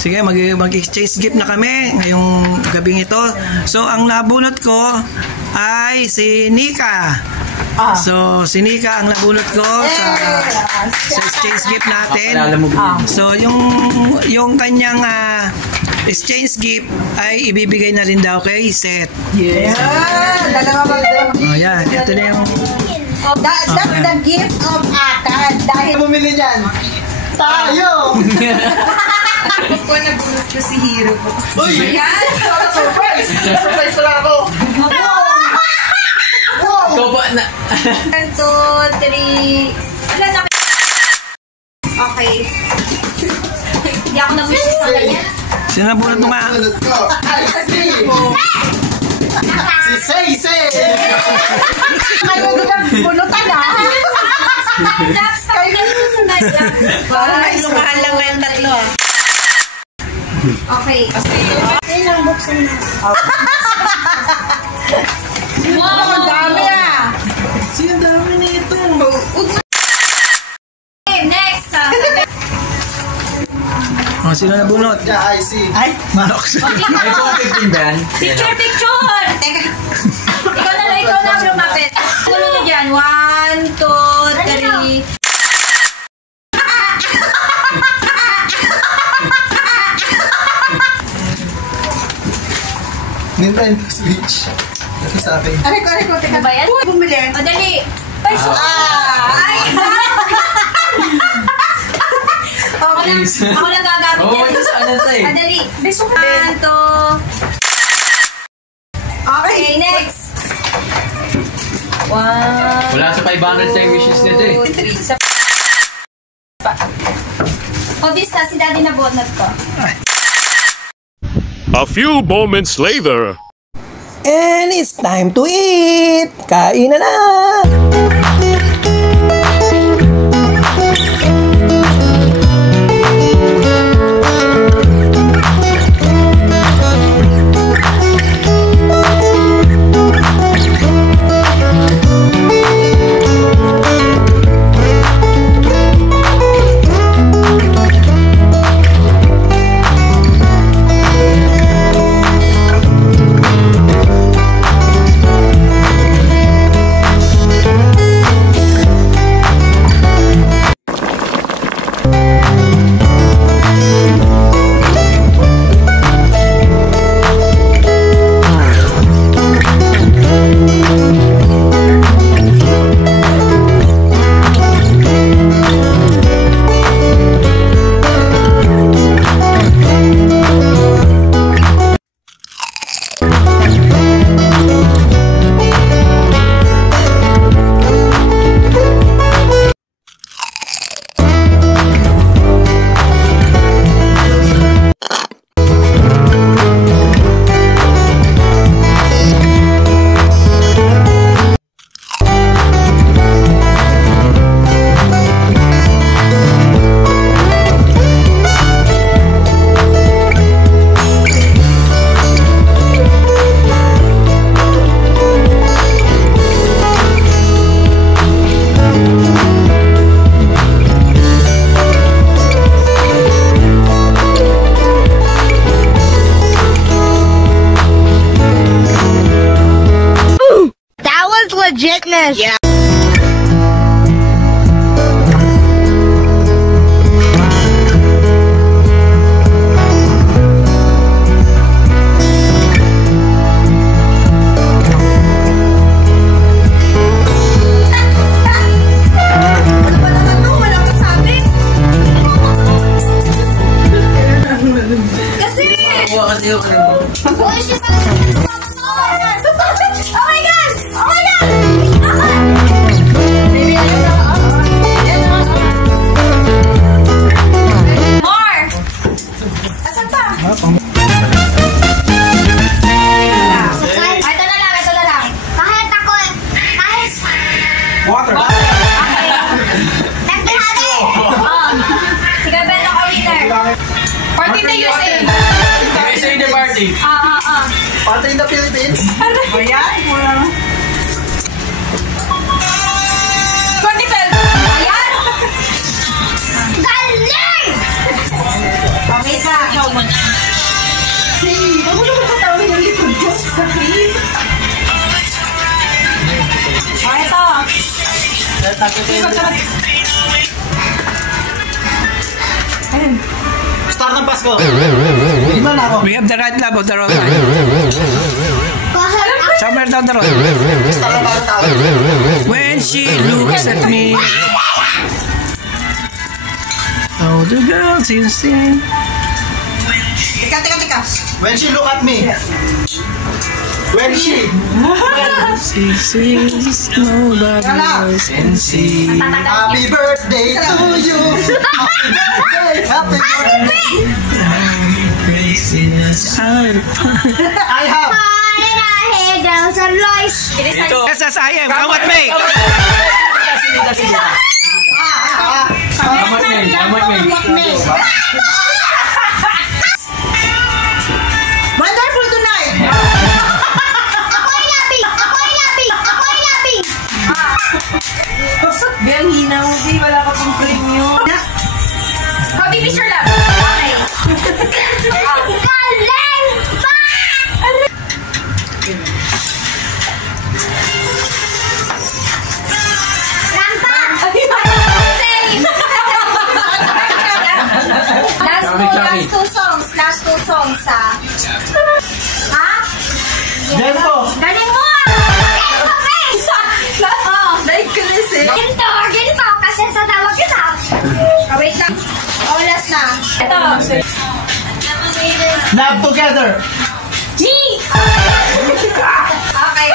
Sige, mag-exchange gift na kami ngayong gabing ito. So, ang nabunot ko ay si Nika. So, si Nika ang nabunot ko sa exchange gift natin. So, yung kanyang exchange gift ay ibibigay na rin daw kay Seth. Yeah! Dalawa ba? Oh, yan. Ito na yung... That's the gift of Akad. Dahil bumili dyan. Tayo! Ako po nabunot ko si Hero ko. Uy! Yan! Surprise! Surprise na ako! Wow! Ikaw ba na? 1, 2, 3... Wala na. Okay. Hindi ako na-wish sa ganyan. Sino nabunot mo nga? Ay, si Say! Kayo nilang bunutan Kayo na susunod lang. Parang may lumahan lang kayong tatlo. Okay. Ayun ang buksan na. Wow! Ang dami Sino dami nito? Okay, next. Oh, sino nabunot? Yeah, I see. Ay, Marok. Ay, pumatig din ba yan? Picture! Teka. Ikaw na lumapit. Puno nyo dyan. 1, 2, 3. Nintendo Switch. Ito sa akin. Aray ko. Teka ba yan? Bumili. Madali. Ay, Ako lang gagamit Oo, yan. ito sa ano tayo? Madali. 1, 2. Okay, next. 1, Wala sa 500 sa wishes nito eh. 2, 3. Obvious na, si Daddy na bonus ko. A few moments later. And it's time to eat! Kain na! Legitness. Yeah. Water. Sige, bento ka winner. Party na USA. USA the party. Party in the Philippines. Ayan, mura. 2012. Ayan. Galing! Pamisa. Start ng Pasko. Di ba na ako? We have the right love of the wrong time. Somewhere down the road. Start ng bagong tao. When she looks at me. Oh, the girl sing. Teka. When she look at me. When she. She sees nobody else can see. Happy birthday to you. Happy birthday. I have. Yes, I am. Come with me. Wonderful tonight. Biang hinaw, di. Wala ka pang premium. Oh, di picture lang. Okay. Last two songs, ha? Ha? Ganito. Galing mo, Ganito, kasi sa tawag yun, ha? Wait lang. Oras na. Ito. Love together. G! Okay.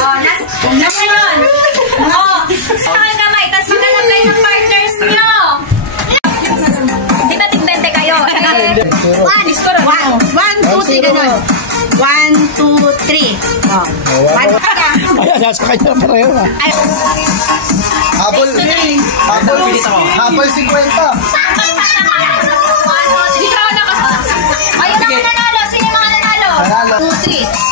Oh, nasa yun. Oh, sa akin kamay, tapos maghanap kayo ng partners nyo. Di ba tig-20 kayo? One, two, three, ganun. 1, 2, 3. Oh. Ayan, nasa kanya pareho na. Habol 50. Ayun ang nanalo. Sino yung mga nanalo? 2, 3.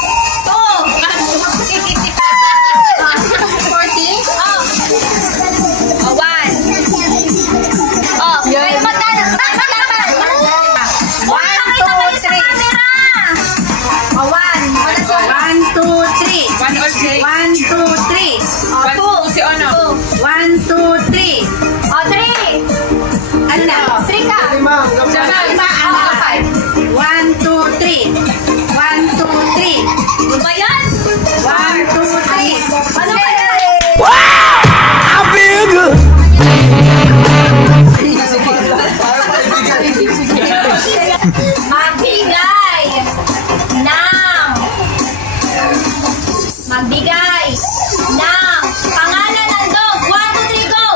Magbigay ng pangalan ng dog. 1, 2, 3, go!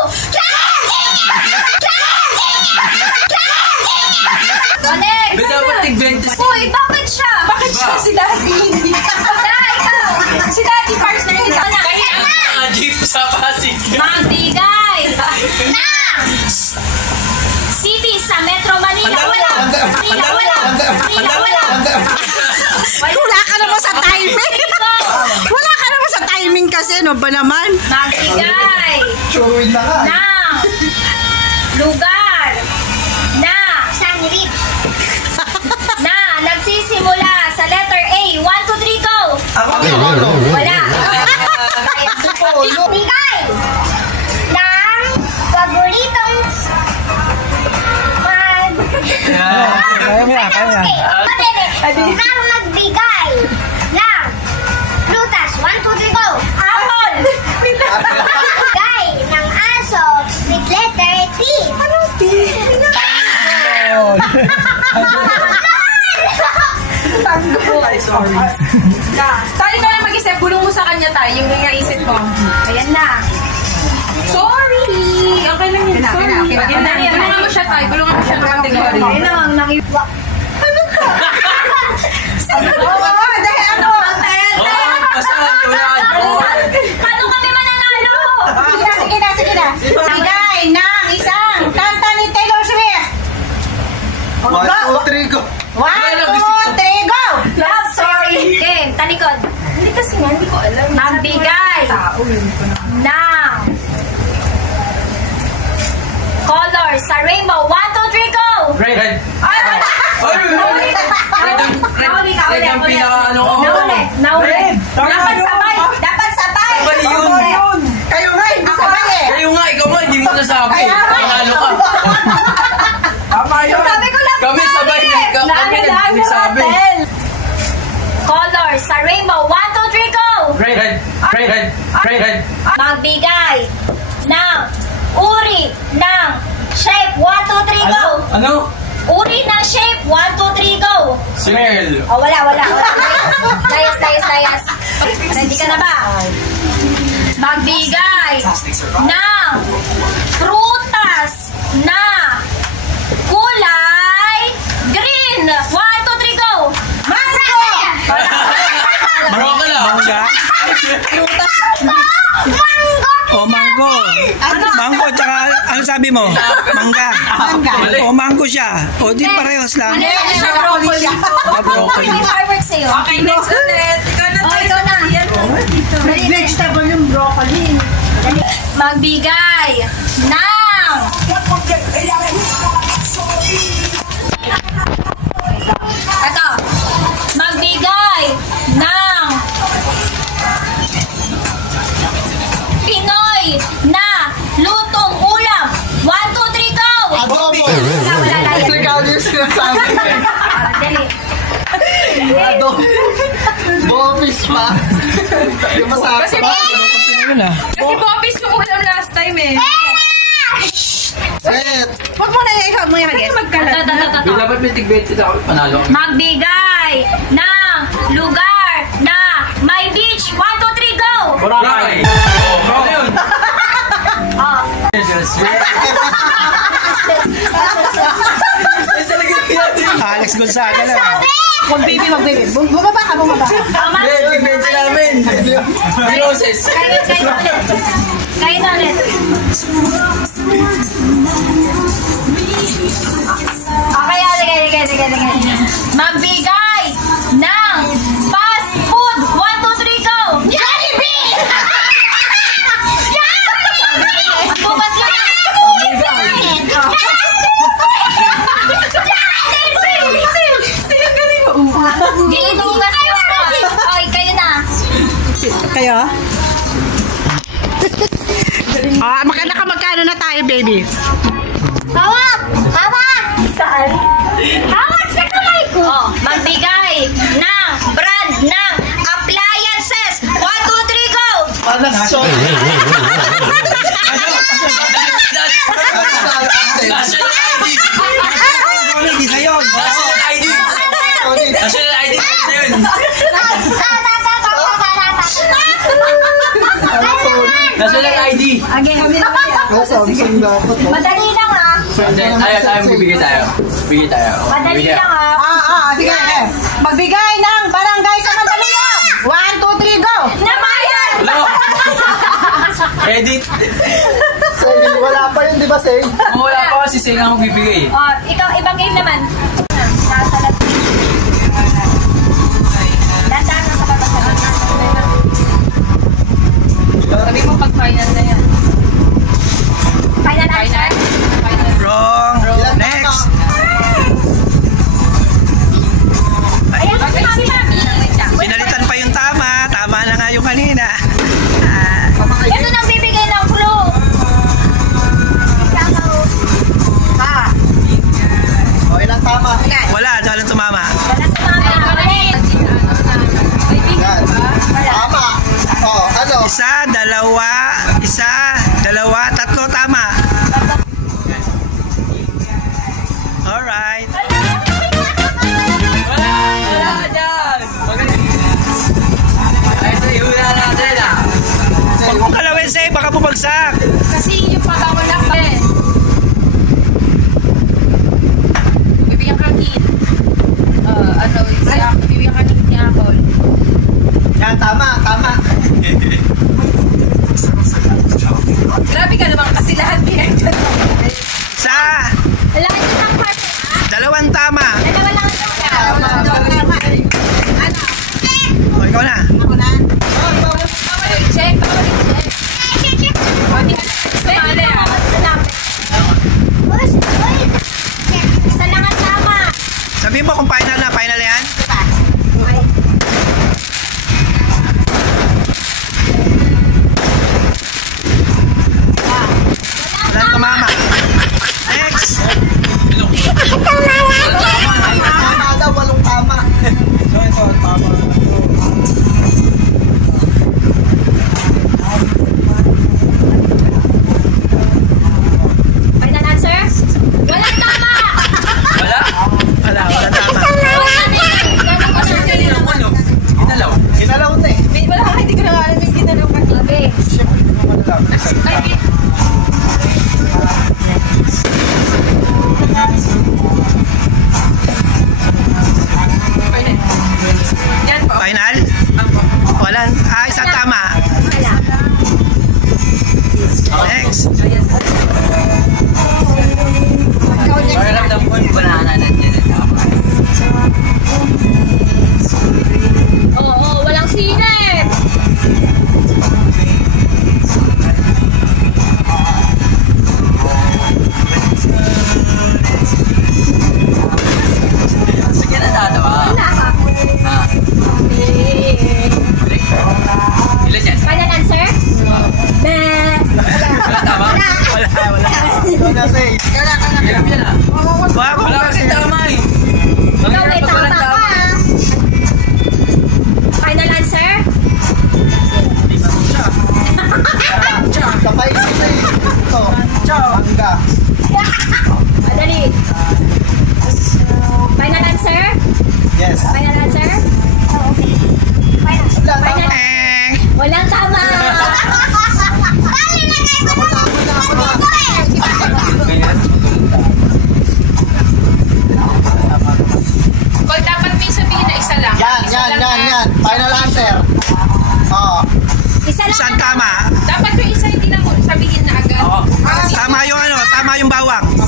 Next! May dapat tig-20. Uy, bakit siya? Bakit siya si Daddy? Ikaw! Si Daddy first na rin. Kaya ang jeep sa Pasig. Magbigay ng city sa Metro Manila. Wala! Wala ka naman sa timing. Wala ka naman sa timing kasi, no ba naman? Magbigay Chowin na ka. ng lugar na na nagsisimula sa letter A. 1, 2, 3, go! Ako. Wala. Bigay ng paboritong Kung magbigay ng prutas. 1, 2, 3, go! Apple! Bigay ng aso with letter T. Anong T? Sorry. Tayo ka lang mag-isip. Bulong mo sa kanya tayo. Yung naisip mo. Ayan na. Sorry! Okay lang yun. Sorry. Bulungan mo siya tayo. Bulungan mo siya ng category. Ayun lang. Ano ka? Paano kami mananalo? Sige na. Bigay ng isang kanta ni Taylor Swift. 1, 2, 3, go. 1, 2, 3, go! Love, sorry. Game, talikod. Hindi kasi nga, hindi ko alam. Magbigay ng color sa rainbow. 1, 2, 3, go! Red. Ay, wala! Red ang pinaka ano ko. Nauli. Dapat sabay. nasabi. Panalo ka. Tama yun. Sabi ko lang Kami sabay. Kami nagsabi. Colors sa rainbow. 1, 2, 3, go! Red. Magbigay ng uri ng shape. 1, 2, 3, go! Ano? Uri ng shape. 1, 2, 3, go! Smell. Oh, wala. Layas. Ready ka na ba? Magbigay ng prutas na kulay green. 1, 2, 3, go! Mango! Baro ka lang. Mangga? O mango. Mango, tsaka ano sabi mo? Mangga. O mango siya. O di parehos lang. Ano siya? Broccoli. Broccoli. May fireworks sa'yo. Okay, next ulit. Ikaw na tayo ikaw na. Vegetable yung broccoli. Magbigay ng ito. Magbigay ng Pinoy na lutong ulam. 1, 2, 3, go! Adobo. Wala. Ikaw yung sinasabi. Dali. Adobo. Bopis pa. Yung masarap. Kasi Bobby's yung ulam last time eh. Set. Huwag mo na ikaw mo yung mag-guess. Dapat may tig-20 ako. Panalo kami. Magbigay ng lugar na may beach. 1, 2, 3, go! Boracay. Ano yun? Oh. Alex Gonzaga lang. Mag-baby. Bumaba ka. Tig-20 namin. Roses. Kayo na ulit. Okay, sige. Magbigay ng fast food. 1, 2, 3, go! Jollibee! Bukas ka na! Dinugas yung okay, kayo na. Kayo? Magkano na tayo, baby? Hawak! Saan? Hawak sa kamay ko! Oh, magbigay ng brand ng appliances. 1, 2, 3, go! Panasol. National ID. Hindi sa yun. National ID. National ID na yun. National ID. Samsung dapat. Madali lang ah. Tayo, bibigay tayo. Bigay tayo. Madali lang ah. Sige. Magbigay ng barangay sa Mandaluyong. 1, 2, 3, go! Namayan! Hello? Edit. Say, wala pa yun, di ba, Say? Wala pa kasi sila ang magbibigay. Oh, ikaw, ibang game naman. Nasa lahat. Landaan na sa babasaran. Sabi mo pag final na yan. Final answer? Wrong. Next. Ayan, si Mami. Sinalitan pa yung tama. Tama na nga yung kanina. Ito nang bibigay ng clue. O, ilang tama? Wala. Walang tumama. Wala tumama. Yan. Tama. O, ano? Isa, dalawa, tatlo, tama.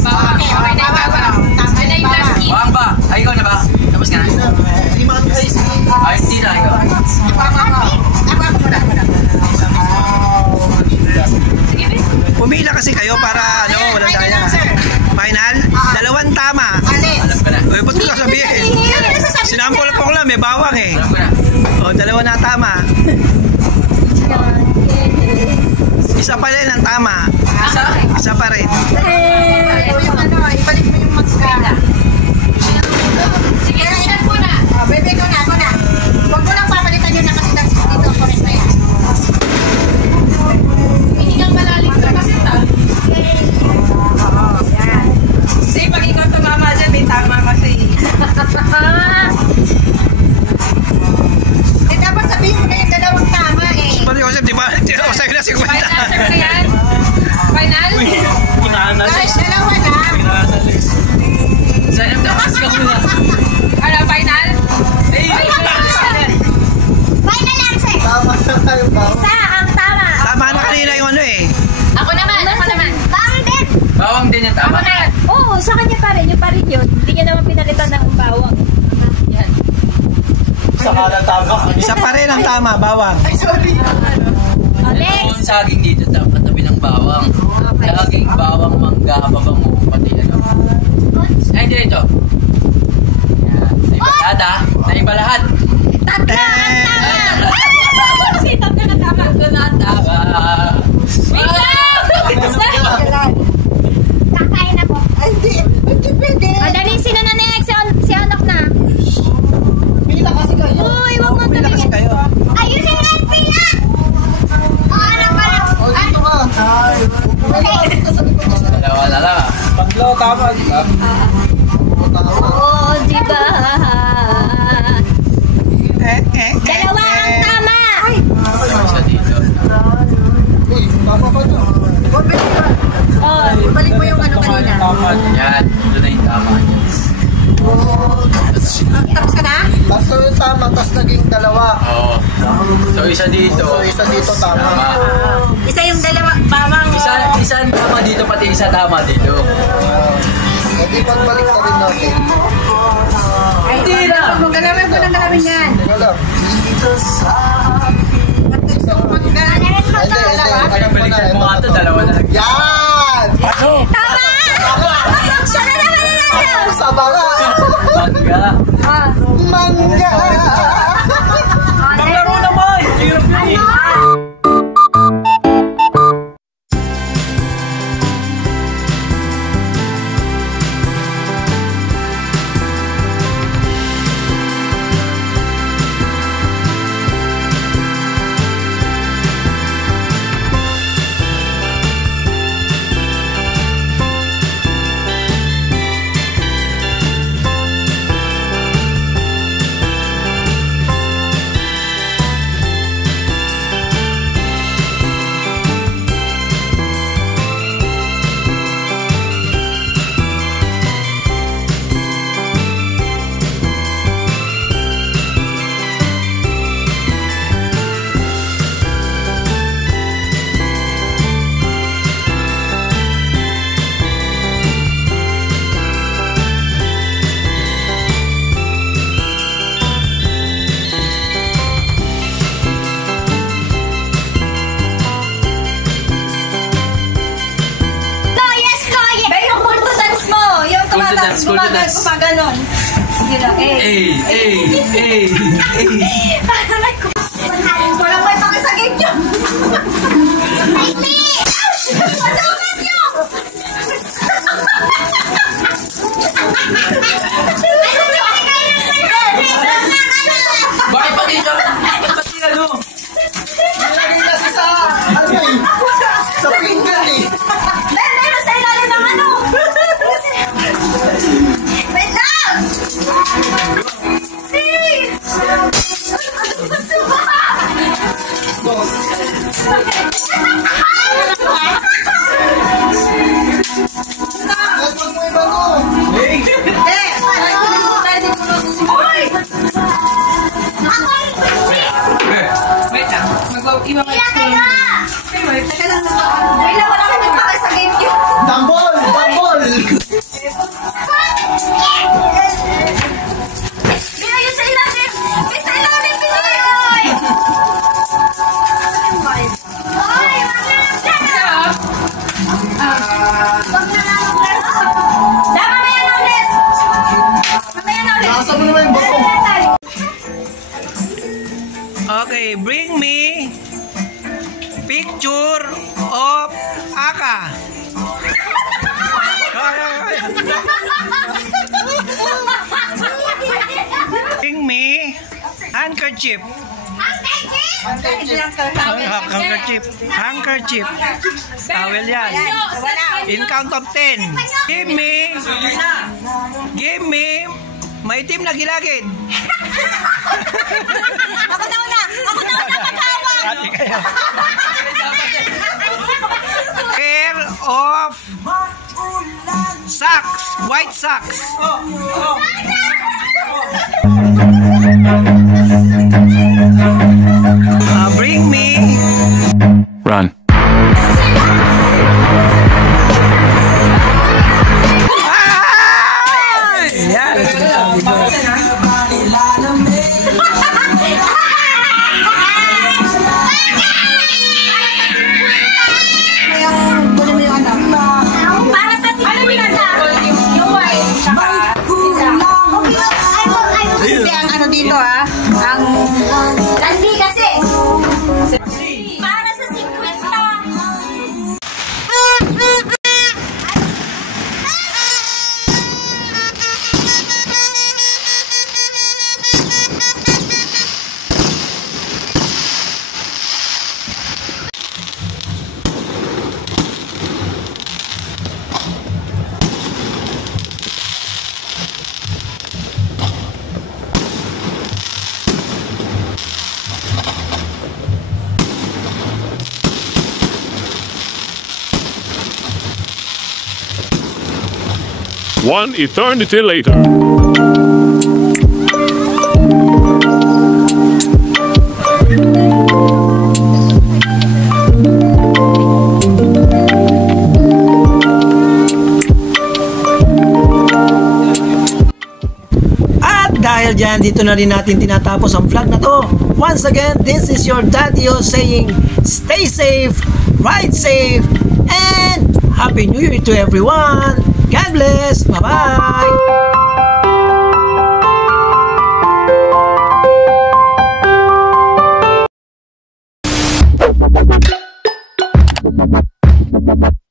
Bawang. Okay na yung bawang. Tama na yung plastic. Bawang ba? Ay, ikaw na ba? Tapos ka na? Ay, hindi na. Ikaw. Sige, Ben. Pumila kasi kayo para walang daya. Final? Dalawang tama. Alam ko na. Uy, ba't ko sasabihin? Sinampol ko lang, may bawang eh. Alam ko na. O, dalawa na tama. Isa pa rin ang tama. Isa pa rin. Ibalik mo yung maskara. Sige, sinan mo na. Bebe, ikaw na. Huwag mo lang papalitan yun na kasi dito. Correct na yan. Hindi kang malalim ka kasi ta. Kasi pag ikaw tumama dyan, may tama kasi. Dapat sabihin mo na yung dalawang tama eh. Pati Joseph, di ba? Tira ko sa'yo na 50. Final answer ko yan. Final? Guys, dalawa lang. Sana tapos ka muna. Ano, final? Final answer. Isa ang tama. Tama na kanina yung Ako naman. Bawang din. Bawang din yung tama. Ako na. Oo, sa kanya pa rin. Yung pa rin yun. Hindi niya naman pinalitan ng bawang. Yan. Isa pa rin ang tama, bawang. Oh, Yung next. saging dito, dapat tabi ng bawang. Saging, bawang, mangga, pabango, pati ano. Ay, hindi ito. Yan. Naiba lahat. Tatlo ang tama. Kasi tatlo na tama. Ito na tama. Wait lang! Kakain ako. Hindi pwede. Madali, sino na next? Si Anak na. Pila kasi kayo. Uy, wag mo Pumila kasi tumingin. kayo. Ayusin nga yung pila. Ano pa lang? Dito ka. Dalawa na lang. Paglaw, tama, di ba? Oo, di ba? Dalawa ang tama. Isa dito. Uy, tama pa ito. Oh, Balik mo yung ano kanina. Tama. Yan. Ito na yung tama. Tapos ka na? Tatlo yung tama, tapos naging dalawa. Oo. So, isa dito. So, isa dito tama. Tama. Isa yung dalawa. Bawang. Isa tama dito, pati isa tama dito. Hindi pagbalik na rin natin. Hindi na. Galawin ko ng galawin yan. Teka lang. Kaya balikan mo nga ito, dalawa na lang. Yan! tama. Siya na naman nanalo. Sama nga! Mangga. Mangga! Naglaro naman! Hirap yun eh. Gumagano pa ganon. Sige lang, Walang may pakisagin nyo. Patukan nyo! Bakit pati ka? Pati ano? Nilagay kasi sa, ano eh, sa finger eh. Meron sa ilalim ng ano? Wait lang! Bring me handkerchief. Handkerchief. Towel yan. In count of 10. Give me maitim na gilagid. Ako na una magkawang. Pair of socks, white socks. Bring me. Run. Para sa sikwita. Yung white. Kasi ang ano dito ang Hindi kasi. Para sa sikwita. One eternity later. At dahil dyan, dito na rin natin tinatapos ang vlog na to. Once again, this is your Daddy O saying, stay safe, ride safe, and Happy New Year to everyone! God bless! Bye-bye!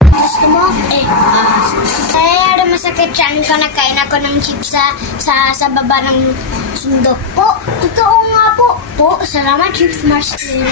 Gusto mo? Kaya masakit siyan ko, nagkain ako ng chips sa baba ng sundok po. Totoo nga po. Po, salamat Chips Master.